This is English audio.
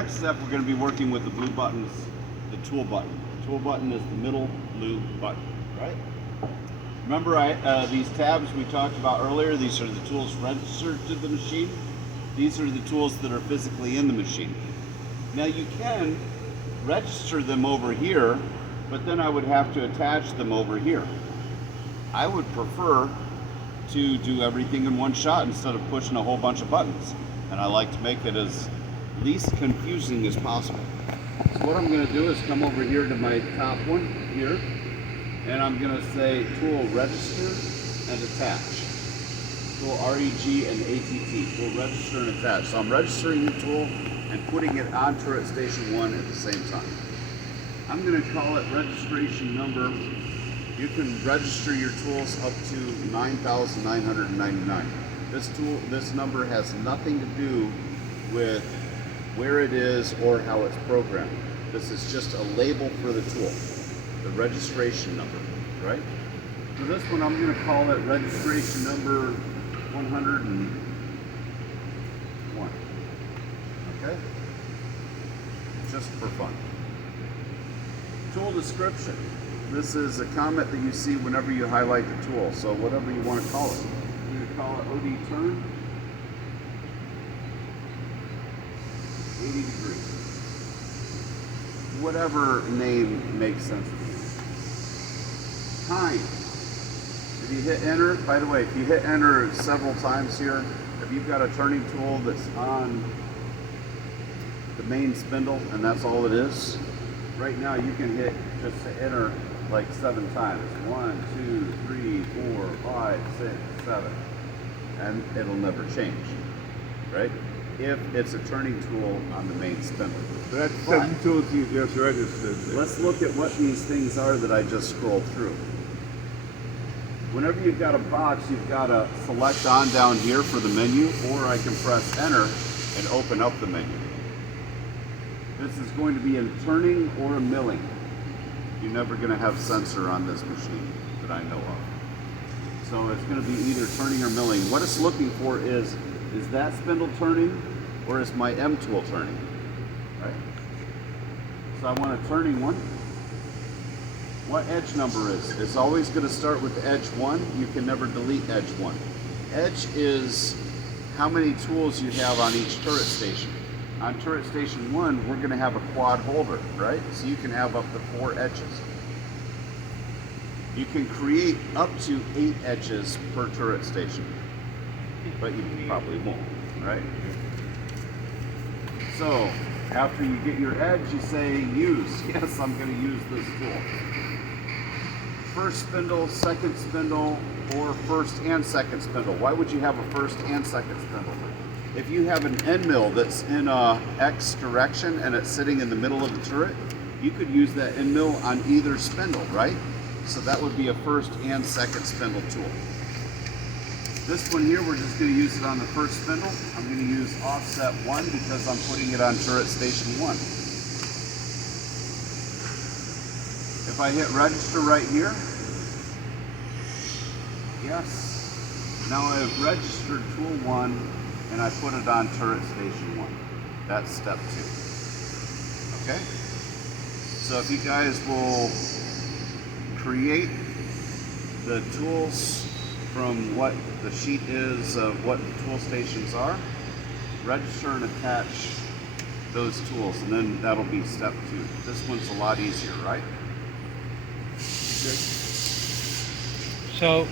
next step, we're going to be working with the blue buttons, the tool button. The tool button is the middle blue button, right? Remember these tabs we talked about earlier? These are the tools registered to the machine. These are the tools that are physically in the machine. Now you can register them over here, but then I would have to attach them over here. I would prefer to do everything in one shot instead of pushing a whole bunch of buttons. And I like to make it as least confusing as possible. So what I'm going to do is come over here to my top one here, and I'm going to say tool register and attach. Tool REG and ATT, tool register and attach. So I'm registering the tool and putting it on turret station 1 at the same time. I'm going to call it registration number. You can register your tools up to 9,999. This number has nothing to do with where it is or how it's programmed. This is just a label for the tool, the registration number, right? For this one, I'm going to call it registration number 101. Okay? Just for fun. Tool description. This is a comment that you see whenever you highlight the tool, so whatever you want to call it. I'm going to call it OD turn 80 degrees. Whatever name makes sense to you. Time. If you hit enter, by the way, if you hit enter several times here, if you've got a turning tool that's on the main spindle and that's all it is, right now you can hit just to enter like 7 times. 1, 2, 3, 4, 5, 6, 7. And it'll never change, right? If it's a turning tool on the main spindle. That's 7 tools you just registered. Let's look at what these things are that I just scrolled through. Whenever you've got a box, you've got to select on down here for the menu, or I can press enter and open up the menu. This is going to be a turning or a milling. You're never going to have sensor on this machine that I know of. So it's going to be either turning or milling. What it's looking for is that spindle turning or is my M tool turning? Right? So I want a turning one. What edge number is? It's always going to start with edge 1. You can never delete edge 1. Edge is how many tools you have on each turret station. On turret station 1, we're going to have a quad holder, right? So you can have up to 4 edges. You can create up to 8 edges per turret station, but you probably won't, right? So after you get your edge, you say use. Yes, I'm going to use this tool. First spindle, second spindle, or first and second spindle. Why would you have a first and second spindle? If you have an end mill that's in a X direction and it's sitting in the middle of the turret, you could use that end mill on either spindle, right? So that would be a first and second spindle tool. This one here, we're just going to use it on the first spindle. I'm going to use offset 1 because I'm putting it on turret station 1. If I hit register right here, yes, now I've registered tool 1 and I put it on turret station 1. That's step 2. Okay? So if you guys will create the tools from what the sheet is of what the tool stations are, register and attach those tools, and then that'll be step 2. This one's a lot easier, right? So